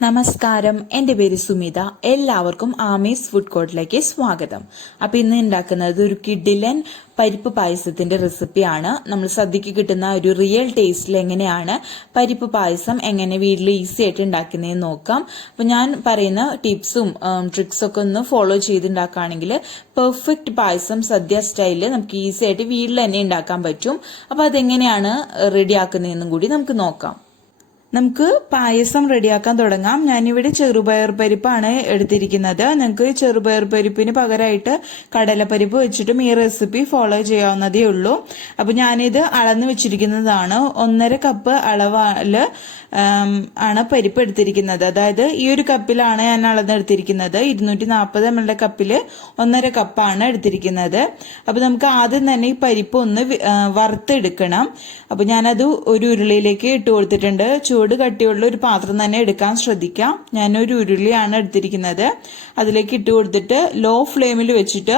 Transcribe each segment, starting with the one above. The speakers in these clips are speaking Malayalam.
നമസ്കാരം, എൻ്റെ പേര് സുമിത. എല്ലാവർക്കും ആമീസ് ഫുഡ് കോർട്ടിലേക്ക് സ്വാഗതം. അപ്പം ഇന്ന് ഉണ്ടാക്കുന്നത് ഒരു കിഡിലൻ പരിപ്പ് പായസത്തിന്റെ റെസിപ്പിയാണ്. നമ്മൾ സദ്യക്ക് കിട്ടുന്ന ഒരു റിയൽ ടേസ്റ്റിൽ എങ്ങനെയാണ് പരിപ്പ് പായസം എങ്ങനെ വീട്ടിൽ ഈസി ആയിട്ട് ഉണ്ടാക്കുന്നതെന്ന് നോക്കാം. അപ്പം ഞാൻ പറയുന്ന ടിപ്സും ട്രിക്സും ഒക്കെ ഒന്ന് ഫോളോ ചെയ്തുണ്ടാക്കുകയാണെങ്കിൽ പെർഫെക്റ്റ് പായസം സദ്യ സ്റ്റൈലിൽ നമുക്ക് ഈസി ആയിട്ട് വീട്ടിൽ തന്നെ ഉണ്ടാക്കാൻ പറ്റും. അപ്പം അതെങ്ങനെയാണ് റെഡിയാക്കുന്നതെന്നും കൂടി നമുക്ക് നോക്കാം. നമുക്ക് പായസം റെഡിയാക്കാൻ തുടങ്ങാം. ഞാനിവിടെ ചെറുപയർ പരിപ്പാണ് എടുത്തിരിക്കുന്നത്. നിങ്ങൾക്ക് ചെറുപയർ പരിപ്പിന് പകരമായിട്ട് കടലപ്പരിപ്പ് വെച്ചിട്ടും ഈ റെസിപ്പി ഫോളോ ചെയ്യാവുന്നതേ ഉള്ളൂ. അപ്പൊ ഞാനിത് അളന്ന് വെച്ചിരിക്കുന്നതാണ്. 1.5 കപ്പ് അളവില് ആണ് പരിപ്പ് എടുത്തിരിക്കുന്നത്. അതായത് ഈ ഒരു കപ്പിലാണ് ഞാൻ അളന്നെടുത്തിരിക്കുന്നത്. 240 ml കപ്പില് 1.5 കപ്പാണ് എടുത്തിരിക്കുന്നത്. അപ്പൊ നമുക്ക് ആദ്യം തന്നെ ഈ പരിപ്പ് ഒന്ന് വറുത്തെടുക്കണം. അപ്പൊ ഞാനത് ഒരു ഉരുളിയിലേക്ക് ഇട്ട് കൊടുത്തിട്ടുണ്ട്. ചൂട് കട്ടിയുള്ള ഒരു പാത്രം തന്നെ എടുക്കാൻ ശ്രദ്ധിക്കാം. ഞാനൊരു ഉരുളിയാണ് എടുത്തിരിക്കുന്നത്. അതിലേക്ക് ഇട്ട് കൊടുത്തിട്ട് ലോ ഫ്ലെയിമിൽ വെച്ചിട്ട്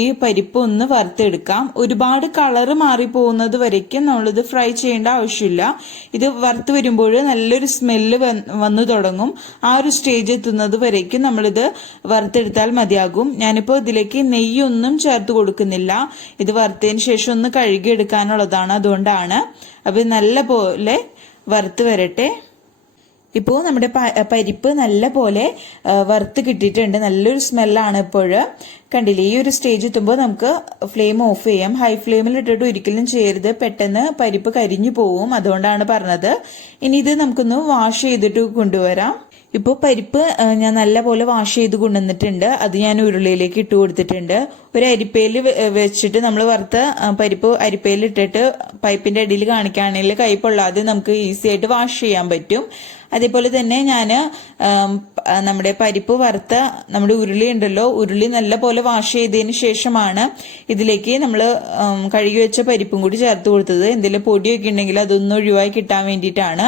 ഈ പരിപ്പ് ഒന്ന് വറുത്തെടുക്കാം. ഒരുപാട് കളറ് മാറിപ്പോകുന്നത് വരയ്ക്കും നമ്മളിത് ഫ്രൈ ചെയ്യേണ്ട ആവശ്യമില്ല. ഇത് വറുത്ത് വരുമ്പോൾ നല്ലൊരു സ്മെല്ല് വന്നു തുടങ്ങും. ആ ഒരു സ്റ്റേജ് എത്തുന്നത് വരയ്ക്കും നമ്മളിത് വറുത്തെടുത്താൽ മതിയാകും. ഞാനിപ്പോൾ ഇതിലേക്ക് നെയ്യൊന്നും ചേർത്ത് കൊടുക്കുന്നില്ല. ഇത് വറുത്തതിന് ശേഷം ഒന്ന് കഴുകിയെടുക്കാനുള്ളതാണ്, അതുകൊണ്ടാണ്. അപ്പൊ നല്ല പോലെ വറുത്ത് വരട്ടെ. ഇപ്പോൾ നമ്മുടെ പരിപ്പ് നല്ല പോലെ വറുത്ത് കിട്ടിയിട്ടുണ്ട്. നല്ലൊരു സ്മെല്ലാണ് ഇപ്പോൾ. കണ്ടില്ലേ, ഈ ഒരു സ്റ്റേജ് എത്തുമ്പോൾ നമുക്ക് ഫ്ലെയിം ഓഫ് ചെയ്യാം. ഹൈ ഫ്ലെയിമിൽ ഇട്ടിട്ട് ഒരിക്കലും ചെയ്യരുത്, പെട്ടെന്ന് പരിപ്പ് കരിഞ്ഞു പോവും. അതുകൊണ്ടാണ് പറഞ്ഞത്. ഇനി ഇത് നമുക്കൊന്ന് വാഷ് ചെയ്തിട്ട് കൊണ്ടുവരാം. ഇപ്പോൾ പരിപ്പ് ഞാൻ നല്ല പോലെ വാഷ് ചെയ്ത് കൊണ്ടുവന്നിട്ടുണ്ട്. അത് ഞാൻ ഉരുളിയിലേക്ക് ഇട്ട് കൊടുത്തിട്ടുണ്ട്. ഒരു അരിപ്പയിൽ വെച്ചിട്ട് നമ്മൾ വറുത്ത പരിപ്പ് അരിപ്പയിൽ ഇട്ടിട്ട് പൈപ്പിന്റെ അടിയിൽ കാണിക്കുകയാണെങ്കിൽ കൈ പൊള്ളാതെ നമുക്ക് ഈസി ആയിട്ട് വാഷ് ചെയ്യാൻ പറ്റും. അതേപോലെ തന്നെ ഞാൻ നമ്മുടെ പരിപ്പ് വറുത്ത നമ്മുടെ ഉരുളി ഉണ്ടല്ലോ, ഉരുളി നല്ല പോലെ വാഷ് ചെയ്തതിന് ശേഷമാണ് ഇതിലേക്ക് നമ്മൾ കഴുകി വെച്ച പരിപ്പും കൂടി ചേർത്ത് കൊടുത്തത്. എന്തെങ്കിലും പൊടിയൊക്കെ ഉണ്ടെങ്കിൽ അതൊന്നും ഒഴിവായി കിട്ടാൻ വേണ്ടിയിട്ടാണ്.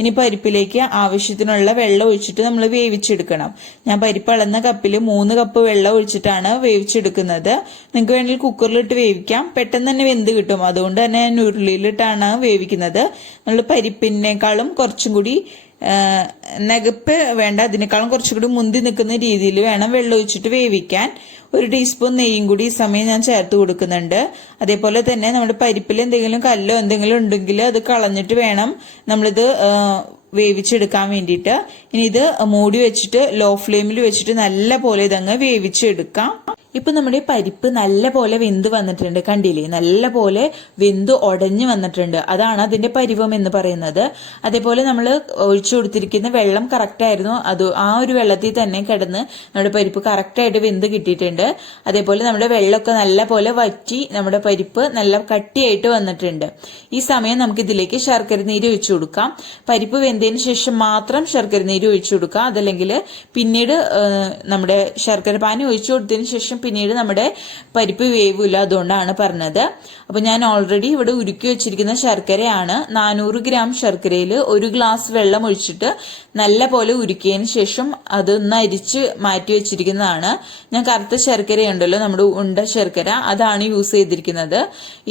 ഇനി പരിപ്പിലേക്ക് ആവശ്യത്തിനുള്ള വെള്ളം ഒഴിച്ചിട്ട് നമ്മൾ വേവിച്ചെടുക്കണം. ഞാൻ പരിപ്പ് അളന്ന കപ്പിൽ 3 കപ്പ് വെള്ളം ഒഴിച്ചിട്ടാണ് വേവിച്ചെടുക്കുന്നത്. നിങ്ങൾക്ക് വേണമെങ്കിൽ കുക്കറിലിട്ട് വേവിക്കാം, പെട്ടെന്ന് തന്നെ വെന്ത് കിട്ടും. അതുകൊണ്ട് തന്നെ ഞാൻ ഉരുളിയിലിട്ടാണ് വേവിക്കുന്നത്. നമ്മൾ പരിപ്പിനേക്കാളും കുറച്ചും കൂടി നകപ്പ് വേണ്ട, അതിനേക്കാളും കുറച്ചുകൂടി മുന്തി നിൽക്കുന്ന രീതിയിൽ വേണം വെള്ളം ഒഴിച്ചിട്ട് വേവിക്കാൻ. 1 ടീസ്പൂൺ നെയ്യും കൂടി ഈ സമയം ഞാൻ ചേർത്ത് കൊടുക്കുന്നുണ്ട്. അതേപോലെ തന്നെ നമ്മുടെ പരിപ്പിൽ എന്തെങ്കിലും കല്ലോ എന്തെങ്കിലും ഉണ്ടെങ്കിൽ അത് കളഞ്ഞിട്ട് വേണം നമ്മളിത് വേവിച്ചെടുക്കാൻ വേണ്ടിയിട്ട്. ഇനി ഇത് മൂടി വെച്ചിട്ട് ലോ ഫ്ലെയിമിൽ വെച്ചിട്ട് നല്ല പോലെ ഇതങ്ങ് വേവിച്ചെടുക്കാം. ഇപ്പൊ നമ്മുടെ പരിപ്പ് നല്ല പോലെ വെന്ത് വന്നിട്ടുണ്ട്. കണ്ടില്ലേ, നല്ല പോലെ വെന്ത് ഉടഞ്ഞു വന്നിട്ടുണ്ട്. അതാണ് അതിന്റെ പരിവം എന്ന് പറയുന്നത്. അതേപോലെ നമ്മൾ ഒഴിച്ചു കൊടുത്തിരിക്കുന്ന വെള്ളം കറക്റ്റ് ആയിരുന്നു. അത് ആ ഒരു വെള്ളത്തിൽ തന്നെ കിടന്ന് നമ്മുടെ പരിപ്പ് കറക്റ്റായിട്ട് വെന്ത് കിട്ടിയിട്ടുണ്ട്. അതേപോലെ നമ്മുടെ വെള്ളമൊക്കെ നല്ല പോലെ വറ്റി നമ്മുടെ പരിപ്പ് നല്ല കട്ടിയായിട്ട് വന്നിട്ടുണ്ട്. ഈ സമയം നമുക്ക് ഇതിലേക്ക് ശർക്കര നീര് ഒഴിച്ചു കൊടുക്കാം. പരിപ്പ് വെന്തതിന് ശേഷം മാത്രം ശർക്കര നീര് ഒഴിച്ചു കൊടുക്കാം. അതല്ലെങ്കിൽ പിന്നീട് നമ്മുടെ ശർക്കര പാനി ഒഴിച്ചു കൊടുത്തതിന് ശേഷം പിന്നീട് നമ്മുടെ പരിപ്പ് വേവില്ല. അതുകൊണ്ടാണ് പറഞ്ഞത്. അപ്പൊ ഞാൻ ഓൾറെഡി ഇവിടെ ഉരുക്കി വെച്ചിരിക്കുന്ന ശർക്കരയാണ്. 400 ഗ്രാം ശർക്കരയിൽ 1 ഗ്ലാസ് വെള്ളം ഒഴിച്ചിട്ട് നല്ല പോലെ ഉരുക്കിയതിന് ശേഷം അതൊന്ന് അരിച്ച് മാറ്റി വെച്ചിരിക്കുന്നതാണ്. ഞാൻ കറുത്ത ശർക്കരയുണ്ടല്ലോ, നമ്മുടെ ഉണ്ട ശർക്കര, അതാണ് യൂസ് ചെയ്തിരിക്കുന്നത്.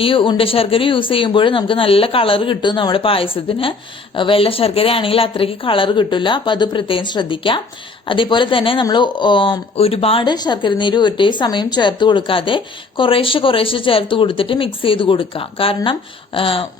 ഈ ഉണ്ട ശർക്കര യൂസ് ചെയ്യുമ്പോൾ നമുക്ക് നല്ല കളർ കിട്ടും നമ്മുടെ പായസത്തിന്. വെള്ള ശർക്കര ആണെങ്കിൽ അത്രയ്ക്ക് കളർ കിട്ടില്ല. അപ്പൊ അത് പ്രത്യേകം ശ്രദ്ധിക്കാം. അതേപോലെ തന്നെ നമ്മൾ ഒരുപാട് ശർക്കര നീര് ഒരേ സമയം ചേർത്ത് കൊടുക്കാതെ കുറേശ്ശെ ചേർത്ത് കൊടുത്തിട്ട് മിക്സ് ചെയ്ത് കൊടുക്കാം. കാരണം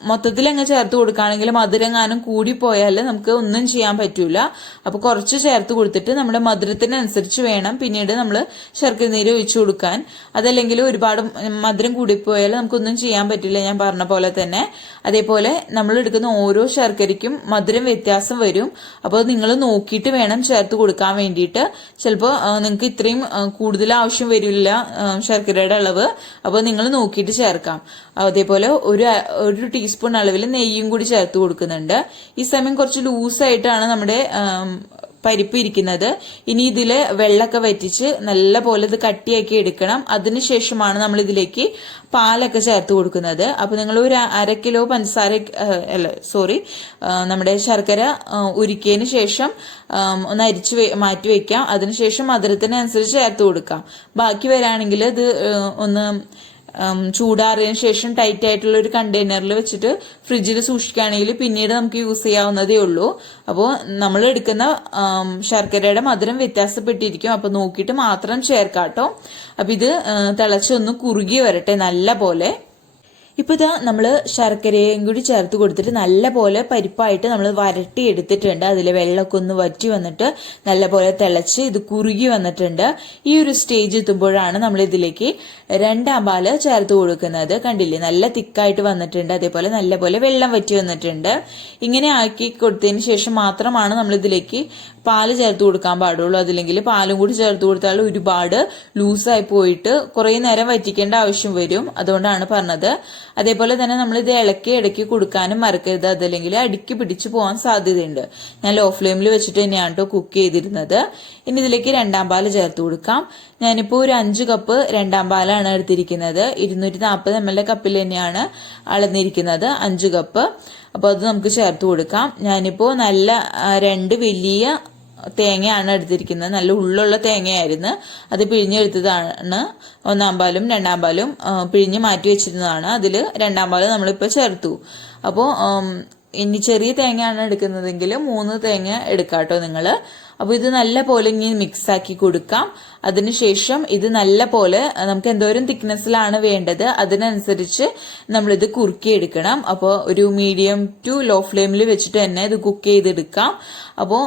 മൊത്തത്തിൽ അങ്ങ് ചേർത്ത് കൊടുക്കുകയാണെങ്കിൽ മധുരങ്ങാനും കൂടി പോയാൽ നമുക്ക് ഒന്നും ചെയ്യാൻ പറ്റൂല. അപ്പൊ കുറച്ച് ചേർത്ത് കൊടുത്തിട്ട് നമ്മുടെ മധുരത്തിനനുസരിച്ച് വേണം പിന്നീട് നമ്മൾ ശർക്കര നീര് ഒഴിച്ചു കൊടുക്കാൻ. അതല്ലെങ്കിൽ ഒരുപാട് മധുരം കൂടിപ്പോയാൽ നമുക്കൊന്നും ചെയ്യാൻ പറ്റില്ല, ഞാൻ പറഞ്ഞ പോലെ തന്നെ. അതേപോലെ നമ്മൾ എടുക്കുന്ന ഓരോ ശർക്കരയ്ക്കും മധുരം വ്യത്യാസം വരും. അപ്പോൾ നിങ്ങൾ നോക്കിയിട്ട് വേണം ചേർത്ത് കൊടുക്കാൻ വേണ്ടിയിട്ട്. ചിലപ്പോൾ നിങ്ങൾക്ക് ഇത്രയും കൂടുതൽ ആവശ്യം വരില്ല ശർക്കരയുടെ അളവ്. അപ്പോൾ നിങ്ങൾ നോക്കിയിട്ട് ചേർക്കാം. അതേപോലെ ഒരു ടീസ്പൂൺ അളവിൽ നെയ്യും കൂടി ചേർത്ത് കൊടുക്കുന്നുണ്ട്. ഈ സമയം കുറച്ച് ലൂസായിട്ടാണ് നമ്മുടെ പരിപ്പ് ഇരിക്കുന്നത്. ഇനി ഇതില് വെള്ളമൊക്കെ വറ്റിച്ച് നല്ല പോലെ ഇത് കട്ടിയാക്കി എടുക്കണം. അതിനുശേഷമാണ് നമ്മൾ ഇതിലേക്ക് പാലൊക്കെ ചേർത്ത് കൊടുക്കുന്നത്. അപ്പൊ നിങ്ങൾ ഒരു 1/2 കിലോ പഞ്ചസാര നമ്മുടെ ശർക്കര ഉരുക്കിയതിന് ശേഷം ഒന്ന് അരിച്ച് മാറ്റി വെക്കാം. അതിനുശേഷം മധുരത്തിനനുസരിച്ച് ചേർത്ത് കൊടുക്കാം. ബാക്കി വരാണെങ്കിൽ ഇത് ഒന്ന് ചൂടാറിയതിനു ശേഷം ടൈറ്റ് ആയിട്ടുള്ള ഒരു കണ്ടെയ്നറിൽ വെച്ചിട്ട് ഫ്രിഡ്ജിൽ സൂക്ഷിക്കുകയാണെങ്കിൽ പിന്നീട് നമുക്ക് യൂസ് ചെയ്യാവുന്നതേ ഉള്ളൂ. അപ്പോൾ നമ്മൾ എടുക്കുന്ന ശർക്കരയുടെ മധുരം വ്യത്യാസപ്പെട്ടിരിക്കും. അപ്പൊ നോക്കിയിട്ട് മാത്രം ചേർക്കാട്ടോ. അപ്പൊ ഇത് തിളച്ചൊന്ന് കുറുകി വരട്ടെ നല്ല പോലെ. ഇപ്പൊ ഇതാ നമ്മള് ശർക്കരയും കൂടി ചേർത്ത് കൊടുത്തിട്ട് നല്ല പോലെ പരിപ്പായിട്ട് നമ്മൾ വരട്ടി എടുത്തിട്ടുണ്ട്. അതിലെ വെള്ളമൊക്കെ ഒന്ന് വറ്റി വന്നിട്ട് നല്ല പോലെ തിളച്ച് ഇത് കുറുകി വന്നിട്ടുണ്ട്. ഈ ഒരു സ്റ്റേജ് എത്തുമ്പോഴാണ് നമ്മൾ ഇതിലേക്ക് 2 പാല് ചേർത്ത് കൊടുക്കുന്നത്. കണ്ടില്ലേ, നല്ല തിക്കായിട്ട് വന്നിട്ടുണ്ട്. അതേപോലെ നല്ല പോലെ വെള്ളം വറ്റി വന്നിട്ടുണ്ട്. ഇങ്ങനെ ആക്കി കൊടുത്തതിന് ശേഷം മാത്രമാണ് നമ്മൾ ഇതിലേക്ക് പാല് ചേർത്ത് കൊടുക്കാൻ പാടുള്ളൂ. അതില്ലെങ്കിൽ പാലും കൂടി ചേർത്ത് കൊടുത്താൽ ഒരുപാട് ലൂസായി പോയിട്ട് കുറെ നേരം വറ്റിക്കേണ്ട ആവശ്യം വരും. അതുകൊണ്ടാണ് പറഞ്ഞത്. അതേപോലെ തന്നെ നമ്മൾ ഇത് ഇടയ്ക്ക് കൊടുക്കാനും മറക്കരുത്. അതല്ലെങ്കിൽ അടുക്കി പിടിച്ചു പോകാൻ സാധ്യതയുണ്ട്. ഞാൻ ലോ ഫ്ലെയിമിൽ വെച്ചിട്ട് തന്നെയാണ് കേട്ടോ കുക്ക് ചെയ്തിരുന്നത്. ഇനി ഇതിലേക്ക് 2 പാല് ചേർത്ത് കൊടുക്കാം. ഞാനിപ്പോ ഒരു 5 കപ്പ് 2 പാലാണ് എടുത്തിരിക്കുന്നത്. 240 ml കപ്പിൽ തന്നെയാണ് അളന്നിരിക്കുന്നത്, 5 കപ്പ്. അപ്പൊ അത് നമുക്ക് ചേർത്ത് കൊടുക്കാം. ഞാനിപ്പോ നല്ല 2 വലിയ തേങ്ങയാണ് എടുത്തിരിക്കുന്നത്. നല്ല ഉള്ളുള്ള തേങ്ങയായിരുന്നു. അത് പിഴിഞ്ഞെടുത്തതാണ്. 1 പാലും 2 പാലും പിഴിഞ്ഞ് മാറ്റി വെച്ചിരുന്നതാണ്. അതിൽ 2 പാല് നമ്മളിപ്പോ ചേർത്തു. അപ്പോ ഇനി ചെറിയ തേങ്ങയാണ് എടുക്കുന്നതെങ്കിൽ 3 തേങ്ങ എടുക്കാട്ടോ നിങ്ങള്. അപ്പൊ ഇത് നല്ല പോലെ ഇങ്ങനെ മിക്സ് ആക്കി കൊടുക്കാം. അതിനുശേഷം ഇത് നല്ല പോലെ നമുക്ക് എന്തോരം തിക്നെസ്സിലാണ് വേണ്ടത് അതിനനുസരിച്ച് നമ്മളിത് കുറുക്കിയെടുക്കണം. അപ്പോൾ ഒരു മീഡിയം ടു ലോ ഫ്ലെയിമിൽ വെച്ചിട്ട് തന്നെ ഇത് കുക്ക് ചെയ്തെടുക്കാം. അപ്പോൾ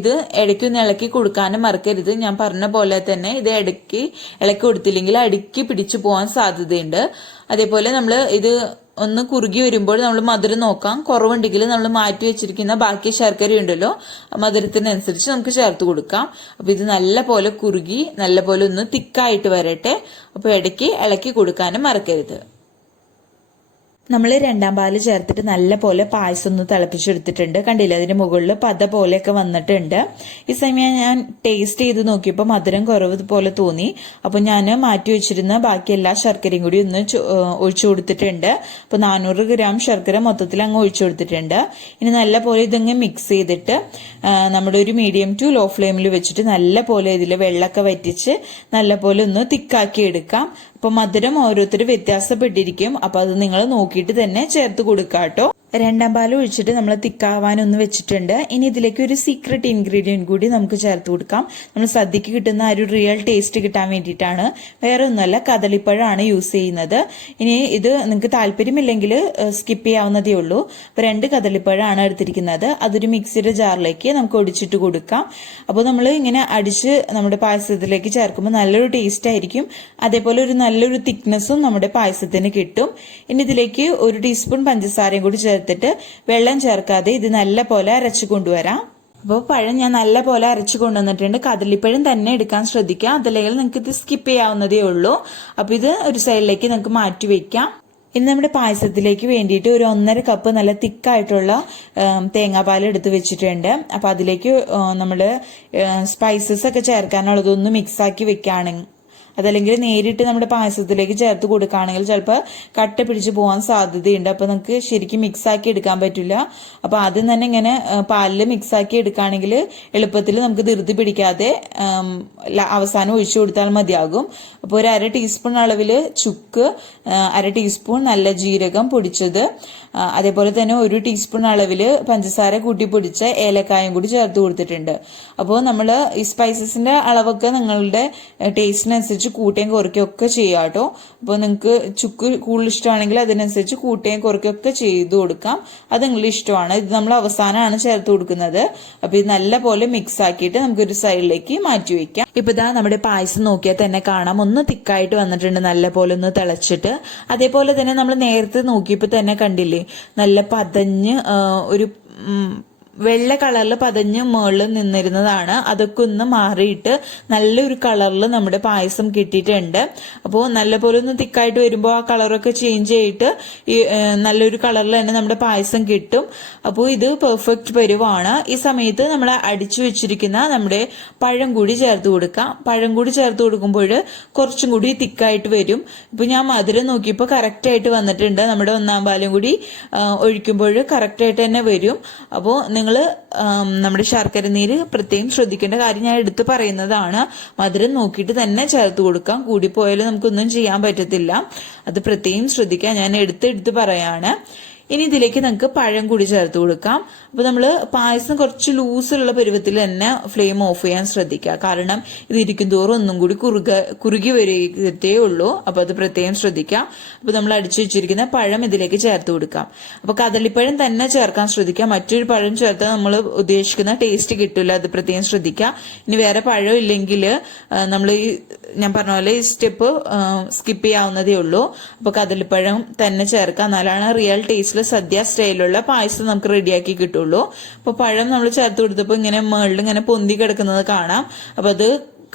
ഇത് ഇടയ്ക്കൊന്ന് ഇളക്കി കൊടുക്കാനും മറക്കരുത്. ഞാൻ പറഞ്ഞ പോലെ തന്നെ ഇത് ഇളക്കി കൊടുത്തില്ലെങ്കിൽ അടുക്കി പിടിച്ചു പോകാൻ സാധ്യതയുണ്ട്. അതേപോലെ നമ്മൾ ഇത് ഒന്ന് കുറുകി വരുമ്പോൾ നമ്മൾ മധുരം നോക്കാം. കുറവുണ്ടെങ്കിൽ നമ്മൾ മാറ്റി വെച്ചിരിക്കുന്ന ബാക്കി ശർക്കര ഉണ്ടല്ലോ, മധുരത്തിനനുസരിച്ച് നമുക്ക് ചേർത്ത് കൊടുക്കാം. അപ്പൊ ഇത് നല്ല പോലെ കുറുകി നല്ല പോലെ ഒന്ന് തിക്കായിട്ട് വരട്ടെ. അപ്പൊ ഇടയ്ക്ക് ഇളക്കി കൊടുക്കാനും മറക്കരുത്. നമ്മൾ 2 പാല് ചേർത്തിട്ട് നല്ല പോലെ പായസം ഒന്ന് തിളപ്പിച്ചെടുത്തിട്ടുണ്ട്. കണ്ടില്ല, അതിന്റെ മുകളിൽ പത പോലെയൊക്കെ വന്നിട്ടുണ്ട്. ഈ സമയം ഞാൻ ടേസ്റ്റ് ചെയ്ത് നോക്കിയപ്പോൾ മധുരം കുറവ് പോലെ തോന്നി. അപ്പൊ ഞാൻ മാറ്റി വെച്ചിരുന്ന ബാക്കി എല്ലാ ശർക്കരയും കൂടി ഒന്ന് ഒഴിച്ചു കൊടുത്തിട്ടുണ്ട്. അപ്പൊ 400 ഗ്രാം ശർക്കര മൊത്തത്തിൽ അങ്ങ് ഒഴിച്ചു കൊടുത്തിട്ടുണ്ട്. ഇനി നല്ല പോലെ ഇതങ്ങ് മിക്സ് ചെയ്തിട്ട് നമ്മുടെ ഒരു മീഡിയം ടു ലോ ഫ്ലെയിമിൽ വെച്ചിട്ട് നല്ല പോലെ ഇതിൽ വെള്ളമൊക്കെ വറ്റിച്ച് നല്ല പോലെ ഒന്ന് തിക്കാക്കി എടുക്കാം. അപ്പൊ മധുരം ഓരോരുത്തർ വ്യത്യാസപ്പെട്ടിരിക്കും. അപ്പൊ അത് നിങ്ങൾ നോക്കിയിട്ട് തന്നെ ചേർത്ത് കൊടുക്കാട്ടോ. 2 പാൽ ഒഴിച്ചിട്ട് നമ്മൾ തിക്കാവാനൊന്ന് വെച്ചിട്ടുണ്ട്. ഇനി ഇതിലേക്ക് ഒരു സീക്രട്ട് ഇൻഗ്രീഡിയന്റ് കൂടി നമുക്ക് ചേർത്ത് കൊടുക്കാം. നമ്മൾ സദ്യക്ക് കിട്ടുന്ന ഒരു റിയൽ ടേസ്റ്റ് കിട്ടാൻ വേണ്ടിയിട്ടാണ്. വേറെ ഒന്നുമല്ല, കദളിപ്പഴമാണ് യൂസ് ചെയ്യുന്നത്. ഇനി ഇത് നിങ്ങൾക്ക് താല്പര്യമില്ലെങ്കിൽ സ്കിപ്പ് ചെയ്യാവുന്നതേ ഉള്ളൂ. അപ്പൊ 2 കദളിപ്പഴമാണ് എടുത്തിരിക്കുന്നത്. അതൊരു മിക്സിയുടെ ജാറിലേക്ക് നമുക്ക് ഒടിച്ചിട്ട് കൊടുക്കാം. അപ്പോൾ നമ്മൾ ഇങ്ങനെ അടിച്ച് നമ്മുടെ പായസത്തിലേക്ക് ചേർക്കുമ്പോൾ നല്ലൊരു ടേസ്റ്റ് ആയിരിക്കും. അതേപോലെ ഒരു നല്ലൊരു തിക്നെസ്സും നമ്മുടെ പായസത്തിന് കിട്ടും. ഇനി ഇതിലേക്ക് 1 ടീസ്പൂൺ പഞ്ചസാരയും കൂടി ചേർത്തിട്ട് വെള്ളം ചേർക്കാതെ ഇത് നല്ല പോലെ അരച്ചു കൊണ്ടുവരാം. അപ്പോൾ പഴം ഞാൻ നല്ല പോലെ അരച്ചു കൊണ്ടുവന്നിട്ടുണ്ട്. കദളിപ്പഴം തന്നെ എടുക്കാൻ ശ്രദ്ധിക്കുക, അതല്ലെങ്കിൽ നിങ്ങൾക്ക് ഇത് സ്കിപ്പ് ചെയ്യാവുന്നതേ ഉള്ളൂ. അപ്പൊ ഇത് ഒരു സൈഡിലേക്ക് നമുക്ക് മാറ്റി വെക്കാം. ഇനി നമ്മുടെ പായസത്തിലേക്ക് വേണ്ടിയിട്ട് ഒരു 1.5 കപ്പ് നല്ല തിക്കായിട്ടുള്ള തേങ്ങാപ്പാൽ എടുത്ത് വെച്ചിട്ടുണ്ട്. അപ്പൊ അതിലേക്ക് നമ്മള് സ്പൈസസ് ഒക്കെ ചേർക്കാനുള്ളതൊന്ന് മിക്സ് ആക്കി വെക്കുകയാണെങ്കിൽ, അതല്ലെങ്കിൽ നേരിട്ട് നമ്മുടെ പായസത്തിലേക്ക് ചേർത്ത് കൊടുക്കുകയാണെങ്കിൽ ചിലപ്പോൾ കട്ട പിടിച്ച് പോകാൻ സാധ്യതയുണ്ട്. അപ്പൊ നമുക്ക് ശരിക്കും മിക്സ് ആക്കി എടുക്കാൻ പറ്റില്ല. അപ്പൊ ആദ്യം തന്നെ ഇങ്ങനെ പാലിൽ മിക്സ് ആക്കി എടുക്കുകയാണെങ്കിൽ എളുപ്പത്തിൽ നമുക്ക് ധൃതി പിടിക്കാതെ അവസാനം ഒഴിച്ചു കൊടുത്താൽ മതിയാകും. അപ്പോൾ ഒരു 1/2 ടീസ്പൂൺ അളവിൽ ചുക്ക്, 1/2 ടീസ്പൂൺ നല്ല ജീരകം പൊടിച്ചത്, അതേപോലെ തന്നെ 1 ടീസ്പൂൺ അളവിൽ പഞ്ചസാര കൂട്ടി പൊടിച്ച ഏലക്കായും കൂടി ചേർത്ത് കൊടുത്തിട്ടുണ്ട്. അപ്പോൾ നമ്മൾ ഈ സ്പൈസസിന്റെ അളവൊക്കെ നിങ്ങളുടെ ടേസ്റ്റിനനുസരിച്ച് കൂട്ടുകയും കുറയ്ക്കുകയും ഒക്കെ ചെയ്യാം കേട്ടോ. അപ്പോൾ നിങ്ങൾക്ക് ചുക്ക് കൂടുതൽ ഇഷ്ടമാണെങ്കിൽ അതിനനുസരിച്ച് കൂട്ടുകയും കുറയ്ക്കുകയും ഒക്കെ ചെയ്ത് കൊടുക്കാം. അത് നിങ്ങളുടെ ഇഷ്ടമാണ്. ഇത് നമ്മൾ അവസാനമാണ് ചേർത്ത് കൊടുക്കുന്നത്. അപ്പൊ ഇത് നല്ല പോലെ മിക്സ് ആക്കിയിട്ട് നമുക്കൊരു സൈഡിലേക്ക് മാറ്റി വെക്കാം. ഇപ്പൊ ഇതാ നമ്മുടെ പായസം നോക്കിയാൽ തന്നെ കാണാം, ഒന്ന് തിക്കായിട്ട് വന്നിട്ടുണ്ട്, നല്ല പോലെ ഒന്ന് തിളച്ചിട്ട്. അതേപോലെ തന്നെ നമ്മൾ നേരത്തെ നോക്കിയപ്പോൾ തന്നെ കണ്ടില്ലേ, നല്ല പതഞ്ഞ് ഒരു വെള്ള കളറിൽ പതഞ്ഞ് മുകളിൽ നിന്നിരുന്നതാണ്. അതൊക്കെ ഒന്ന് മാറിയിട്ട് നല്ലൊരു കളറിൽ നമ്മുടെ പായസം കിട്ടിയിട്ടുണ്ട്. അപ്പോൾ നല്ലപോലെ ഒന്ന് തിക്കായിട്ട് വരുമ്പോൾ ആ കളറൊക്കെ ചേഞ്ച് ചെയ്തിട്ട് നല്ലൊരു കളറിൽ തന്നെ നമ്മുടെ പായസം കിട്ടും. അപ്പോൾ ഇത് പെർഫെക്റ്റ് പരുവാണ്. ഈ സമയത്ത് നമ്മൾ അടിച്ചു വെച്ചിരിക്കുന്ന നമ്മുടെ പഴം കൂടി ചേർത്ത് കൊടുക്കാം. പഴം കൂടി ചേർത്ത് കൊടുക്കുമ്പോൾ കുറച്ചും കൂടി തിക്കായിട്ട് വരും. ഇപ്പൊ ഞാൻ മധുരം നോക്കിയപ്പോൾ കറക്റ്റ് ആയിട്ട് വന്നിട്ടുണ്ട്. നമ്മുടെ 1 പാലും കൂടി ഒഴിക്കുമ്പോൾ കറക്റ്റ് ആയിട്ട് തന്നെ വരും. അപ്പോൾ നിങ്ങൾ നിങ്ങൾ നമ്മുടെ ശർക്കര നീര് പ്രത്യേകം ശ്രദ്ധിക്കേണ്ട കാര്യം ഞാൻ എടുത്തു പറയുന്നതാണ്. മധുരം നോക്കിയിട്ട് തന്നെ ചേർത്ത് കൊടുക്കാം. കൂടിപ്പോയാലും നമുക്കൊന്നും ചെയ്യാൻ പറ്റത്തില്ല. അത് പ്രത്യേകം ശ്രദ്ധിക്കാം. ഞാൻ എടുത്ത് പറയാണ്. ഇനി ഇതിലേക്ക് നമുക്ക് പഴം കൂടി ചേർത്ത് കൊടുക്കാം. അപ്പൊ നമ്മൾ പായസം കുറച്ച് ലൂസുള്ള പരുവത്തിൽ തന്നെ ഫ്ലെയിം ഓഫ് ചെയ്യാൻ ശ്രദ്ധിക്കുക. കാരണം ഇത് ഇരിക്കും തോറും ഒന്നും കൂടി കുറുകി വരത്തേ ഉള്ളൂ. അപ്പൊ അത് പ്രത്യേകം ശ്രദ്ധിക്കാം. അപ്പൊ നമ്മൾ അടിച്ചു വെച്ചിരിക്കുന്ന പഴം ഇതിലേക്ക് ചേർത്ത് കൊടുക്കാം. അപ്പൊ കദളിപ്പഴം തന്നെ ചേർക്കാൻ ശ്രദ്ധിക്കുക. മറ്റൊരു പഴം ചേർത്താൽ നമ്മൾ ഉദ്ദേശിക്കുന്ന ടേസ്റ്റ് കിട്ടില്ല. അത് പ്രത്യേകം ശ്രദ്ധിക്കുക. ഇനി വേറെ പഴം ഇല്ലെങ്കിൽ നമ്മൾ ഞാൻ പറഞ്ഞ പോലെ ഈ സ്റ്റെപ്പ് സ്കിപ്പ് ചെയ്യാവുന്നതേ ഉള്ളൂ. അപ്പൊ കദളിപ്പഴം തന്നെ ചേർക്കാം. എന്നാലാണ് റിയൽ ടേസ്റ്റിൽ സദ്യ സ്റ്റൈലുള്ള പായസം നമുക്ക് റെഡിയാക്കി കിട്ടുള്ളൂ. അപ്പൊ പഴം നമ്മൾ ചേർത്ത് കൊടുത്തപ്പോൾ ഇങ്ങനെ മുകളിൽ ഇങ്ങനെ പൊന്തി കിടക്കുന്നത് കാണാം. അപ്പൊ അത്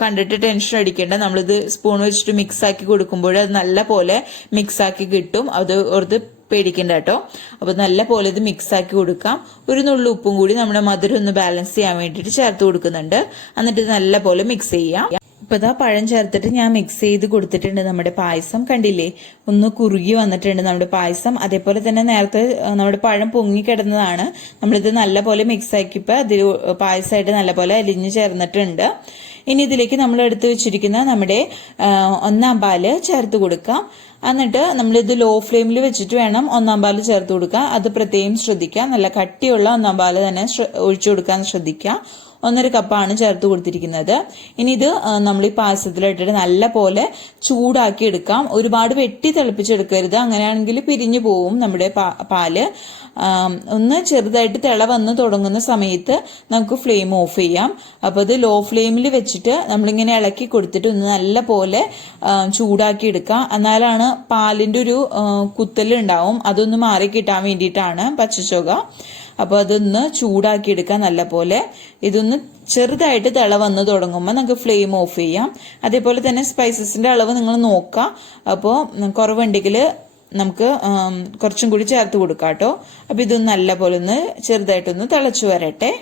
കണ്ടിട്ട് ടെൻഷൻ അടിക്കേണ്ട. നമ്മളിത് സ്പൂൺ വെച്ചിട്ട് മിക്സ് ആക്കി കൊടുക്കുമ്പോൾ അത് നല്ല പോലെ മിക്സ് ആക്കി കിട്ടും. അത് ഓർത്ത് പേടിക്കണ്ട കേട്ടോ. അപ്പൊ നല്ല പോലെ ഇത് മിക്സ് ആക്കി കൊടുക്കാം. ഒരു നുള്ളു ഉപ്പും കൂടി നമ്മുടെ മധുരം ഒന്ന് ബാലൻസ് ചെയ്യാൻ വേണ്ടിയിട്ട് ചേർത്ത് കൊടുക്കുന്നുണ്ട്. എന്നിട്ട് ഇത് നല്ല പോലെ മിക്സ് ചെയ്യാം. ഇപ്പൊ ഇതാ പഴം ചേർത്തിട്ട് ഞാൻ മിക്സ് ചെയ്ത് കൊടുത്തിട്ടുണ്ട്. നമ്മുടെ പായസം കണ്ടില്ലേ, ഒന്ന് കുറുകി വന്നിട്ടുണ്ട് നമ്മുടെ പായസം. അതേപോലെ തന്നെ നേരത്തെ നമ്മുടെ പഴം പൊങ്ങി കിടന്നതാണ്. നമ്മളിത് നല്ല പോലെ മിക്സ് ആക്കിയപ്പോ അതിൽ പായസമായിട്ട് നല്ല പോലെ അലിഞ്ഞു ചേർന്നിട്ടുണ്ട്. ഇനി ഇതിലേക്ക് നമ്മൾ എടുത്തു വെച്ചിരിക്കുന്ന നമ്മുടെ 1 പാല് ചേർത്ത് കൊടുക്കാം. എന്നിട്ട് നമ്മളിത് ലോ ഫ്ലെയിമിൽ വെച്ചിട്ട് വേണം 1 പാല് ചേർത്ത് കൊടുക്കാൻ. അത് പ്രത്യേകം ശ്രദ്ധിക്കാം. നല്ല കട്ടിയുള്ള 1 പാല് തന്നെ ഒഴിച്ചു കൊടുക്കാൻ ശ്രദ്ധിക്കാം. 1.5 കപ്പാണ് ചേർത്ത് കൊടുത്തിരിക്കുന്നത്. ഇനി ഇത് നമ്മൾ ഈ പായസത്തിലിട്ടിട്ട് നല്ല പോലെ ചൂടാക്കി എടുക്കാം. ഒരുപാട് വെട്ടി തിളപ്പിച്ചെടുക്കരുത്. അങ്ങനെയാണെങ്കിൽ പിരിഞ്ഞു പോവും നമ്മുടെ പാല്. ഒന്ന് ചെറുതായിട്ട് തിള വന്ന് തുടങ്ങുന്ന സമയത്ത് നമുക്ക് ഫ്ലെയിം ഓഫ് ചെയ്യാം. അപ്പൊ ഇത് ലോ ഫ്ലെയിമിൽ വെച്ചിട്ട് നമ്മളിങ്ങനെ ഇളക്കി കൊടുത്തിട്ട് ഒന്ന് നല്ല പോലെ ചൂടാക്കി എടുക്കാം. എന്നാലാണ് പാലിന്റെ ഒരു കുത്തല് ഉണ്ടാവും. അതൊന്ന് മാറി കിട്ടാൻ വേണ്ടിയിട്ടാണ് പച്ചച്ചുക. അപ്പൊ അതൊന്ന് ചൂടാക്കി എടുക്കാം നല്ല പോലെ. ഇതൊന്ന് ചെറുതായിട്ട് തിള വന്ന് തുടങ്ങുമ്പോൾ നമുക്ക് ഫ്ലെയിം ഓഫ് ചെയ്യാം. അതേപോലെ തന്നെ സ്പൈസസിന്റെ അളവ് നിങ്ങൾ നോക്കാം. അപ്പോൾ കുറവുണ്ടെങ്കിൽ നമുക്ക് കുറച്ചും കൂടി ചേർത്ത് കൊടുക്കാം കേട്ടോ. അപ്പൊ ഇതൊന്ന് നല്ല പോലെ ഒന്ന് ചെറുതായിട്ടൊന്ന് തിളച്ചു വരട്ടെ.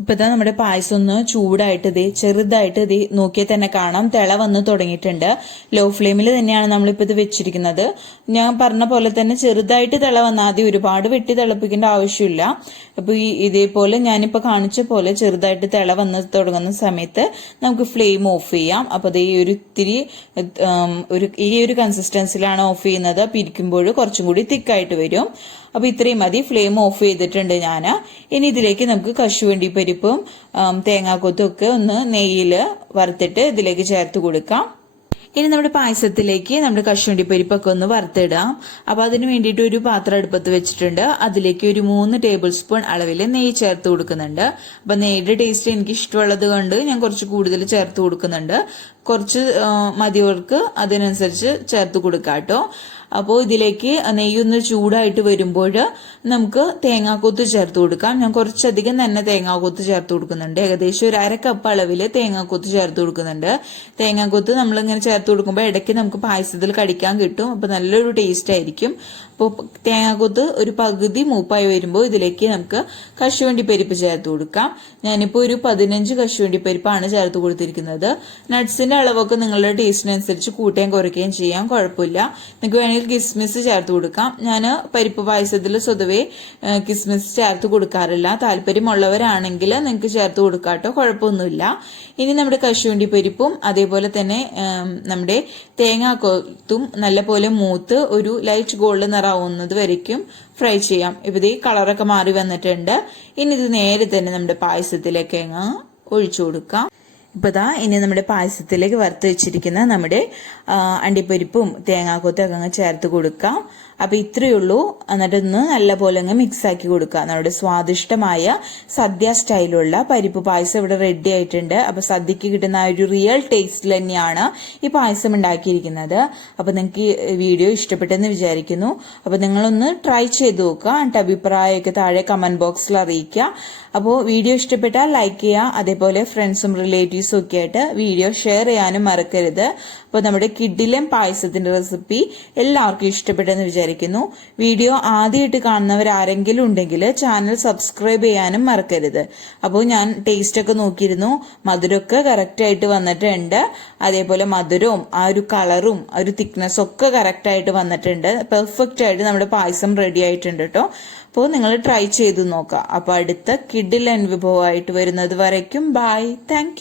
ഇപ്പതാ നമ്മുടെ പായസം ഒന്ന് ചൂടായിട്ട് ചെറുതായിട്ട് നോക്കിയാൽ തന്നെ കാണാം തിള വന്ന് തുടങ്ങിയിട്ടുണ്ട്. ലോ ഫ്ലെയിമിൽ തന്നെയാണ് നമ്മളിപ്പോൾ ഇത് വെച്ചിരിക്കുന്നത്. ഞാൻ പറഞ്ഞ പോലെ തന്നെ ചെറുതായിട്ട് തിള വന്നാൽ ആദ്യം ഒരുപാട് വെട്ടി തിളപ്പിക്കേണ്ട ആവശ്യമില്ല. അപ്പൊ ഇതേപോലെ ഞാനിപ്പോ കാണിച്ച പോലെ ചെറുതായിട്ട് തിള വന്ന് തുടങ്ങുന്ന സമയത്ത് നമുക്ക് ഫ്ലെയിം ഓഫ് ചെയ്യാം. അപ്പൊ അത് ഈ ഒരു കൺസിസ്റ്റൻസിലാണ് ഓഫ് ചെയ്യുന്നത്. അപ്പൊ ഇരിക്കുമ്പോൾ കുറച്ചും കൂടി തിക്കായിട്ട് വരും. അപ്പൊ ഇത്രയും മതി. ഫ്ലെയിം ഓഫ് ചെയ്തിട്ടുണ്ട് ഞാൻ. ഇനി ഇതിലേക്ക് നമുക്ക് കശുവണ്ടി പരിപ്പും തേങ്ങാക്കൊത്തും ഒക്കെ ഒന്ന് നെയ്യിൽ വറുത്തിട്ട് ഇതിലേക്ക് ചേർത്ത് കൊടുക്കാം. ഇനി നമ്മുടെ പായസത്തിലേക്ക് നമ്മുടെ കശുവണ്ടി പരിപ്പൊക്കെ ഒന്ന് വറുത്തിടാം. അപ്പൊ അതിന് വേണ്ടിയിട്ട് ഒരു പാത്രം അടുപ്പത്ത് വെച്ചിട്ടുണ്ട്. അതിലേക്ക് ഒരു 3 ടേബിൾ സ്പൂൺ അളവിൽ നെയ്യ് ചേർത്ത് കൊടുക്കുന്നുണ്ട്. അപ്പൊ നെയ്യുടെ ടേസ്റ്റ് എനിക്ക് ഇഷ്ടമുള്ളത് കൊണ്ട് ഞാൻ കുറച്ച് കൂടുതൽ ചേർത്ത് കൊടുക്കുന്നുണ്ട്. കുറച്ച് മതിയവർക്ക് അതിനനുസരിച്ച് ചേർത്ത് കൊടുക്കാം കേട്ടോ. അപ്പോൾ ഇതിലേക്ക് നെയ്യൊന്ന് ചൂടായിട്ട് വരുമ്പോൾ നമുക്ക് തേങ്ങാക്കൊത്ത് ചേർത്ത് കൊടുക്കാം. ഞാൻ കുറച്ചധികം തന്നെ തേങ്ങാക്കൊത്ത് ചേർത്ത് കൊടുക്കുന്നുണ്ട്. ഏകദേശം ഒരു 1/2 കപ്പ് അളവിൽ തേങ്ങാക്കൊത്ത് ചേർത്ത് കൊടുക്കുന്നുണ്ട്. തേങ്ങാക്കൊത്ത് നമ്മളിങ്ങനെ ചേർത്ത് കൊടുക്കുമ്പോൾ ഇടയ്ക്ക് നമുക്ക് പായസത്തിൽ കടിക്കാൻ കിട്ടും. അപ്പൊ നല്ലൊരു ടേസ്റ്റ് ആയിരിക്കും. അപ്പോൾ തേങ്ങാക്കൊത്ത് ഒരു പകുതി മൂപ്പായി വരുമ്പോൾ ഇതിലേക്ക് നമുക്ക് കശുവണ്ടി പരിപ്പ് ചേർത്ത് കൊടുക്കാം. ഞാനിപ്പോൾ ഒരു 15 കശുവണ്ടി പരിപ്പാണ് ചേർത്ത് കൊടുത്തിരിക്കുന്നത്. നട്ട്സിന്റെ അളവൊക്കെ നിങ്ങളുടെ ടേസ്റ്റിനനുസരിച്ച് കൂട്ടുകയും കുറയ്ക്കുകയും ചെയ്യാം, കുഴപ്പമില്ല. നിങ്ങൾക്ക് വേണമെങ്കിൽ കിസ്മിസ് ചേർത്ത് കൊടുക്കാം. ഞാൻ പരിപ്പ് പായസത്തിൽ സ്വതവേ കിസ്മിസ് ചേർത്ത് കൊടുക്കാറില്ല. താല്പര്യമുള്ളവരാണെങ്കിൽ നിങ്ങൾക്ക് ചേർത്ത് കൊടുക്കാട്ടോ, കുഴപ്പമൊന്നുമില്ല. ഇനി നമ്മുടെ കശുവണ്ടി പരിപ്പും അതേപോലെ തന്നെ നമ്മുടെ തേങ്ങാക്കൊത്തും നല്ലപോലെ മൂത്ത് ഒരു ലൈറ്റ് ഗോൾഡ് നിറാവുന്നത് വരയ്ക്കും ഫ്രൈ ചെയ്യാം. ഇപ്പൊ ഈ കളറൊക്കെ മാറി വന്നിട്ടുണ്ട്. ഇനി ഇത് നേരെ തന്നെ നമ്മുടെ പായസത്തിലേക്ക് ഒഴിച്ചു കൊടുക്കാം. ഇനി നമ്മുടെ പായസത്തിലേക്ക് വറുത്ത് വെച്ചിരിക്കുന്ന നമ്മുടെ അണ്ടിപ്പരിപ്പും തേങ്ങാക്കൊത്തും ഒക്കെ ചേർത്ത് കൊടുക്കാം. അപ്പൊ ഇത്രയേ ഉള്ളൂ. എന്നിട്ട് ഒന്ന് നല്ല പോലെ മിക്സ് ആക്കി കൊടുക്കുക. നമ്മുടെ സ്വാദിഷ്ടമായ സദ്യ സ്റ്റൈലുള്ള പരിപ്പ് പായസം ഇവിടെ റെഡി ആയിട്ടുണ്ട്. അപ്പൊ സദ്യക്ക് കിട്ടുന്ന ആ ഒരു റിയൽ ടേസ്റ്റിൽ തന്നെയാണ് ഈ പായസം ഉണ്ടാക്കിയിരിക്കുന്നത്. അപ്പൊ നിങ്ങൾക്ക് വീഡിയോ ഇഷ്ടപ്പെട്ടെന്ന് വിചാരിക്കുന്നു. അപ്പൊ നിങ്ങളൊന്ന് ട്രൈ ചെയ്ത് നോക്കുക. എന്നിട്ട് അഭിപ്രായമൊക്കെ താഴെ കമന്റ് ബോക്സിൽ അറിയിക്കുക. അപ്പോൾ വീഡിയോ ഇഷ്ടപ്പെട്ടാൽ ലൈക്ക് ചെയ്യുക. അതേപോലെ ഫ്രണ്ട്സും റിലേറ്റീവ്സും റിലേറ്റീവ്സും ഒക്കെ ആയിട്ട് വീഡിയോ ഷെയർ ചെയ്യാനും മറക്കരുത്. അപ്പോൾ നമ്മുടെ കിഡിലൻ പായസത്തിന്റെ റെസിപ്പി എല്ലാവർക്കും ഇഷ്ടപ്പെട്ടെന്ന് വിചാരിക്കുന്നു. വീഡിയോ ആദ്യമായിട്ട് കാണുന്നവരാരെങ്കിലും ഉണ്ടെങ്കിൽ ചാനൽ സബ്സ്ക്രൈബ് ചെയ്യാനും മറക്കരുത്. അപ്പോൾ ഞാൻ ടേസ്റ്റ് ഒക്കെ നോക്കിയിരുന്നു, മധുരമൊക്കെ കറക്റ്റ് ആയിട്ട് വന്നിട്ടുണ്ട്. അതേപോലെ മധുരവും ആ ഒരു കളറും ആ ഒരു തിക്നെസ്സും ഒക്കെ കറക്റ്റ് ആയിട്ട് വന്നിട്ടുണ്ട്. പെർഫെക്റ്റ് ആയിട്ട് നമ്മുടെ പായസം റെഡി ആയിട്ടുണ്ട് കേട്ടോ. അപ്പോൾ നിങ്ങൾ ട്രൈ ചെയ്ത് നോക്കാം. അപ്പോൾ അടുത്ത കിഡിലൻ വിഭവമായിട്ട് വരുന്നത് വരയ്ക്കും ബൈ. Thank you.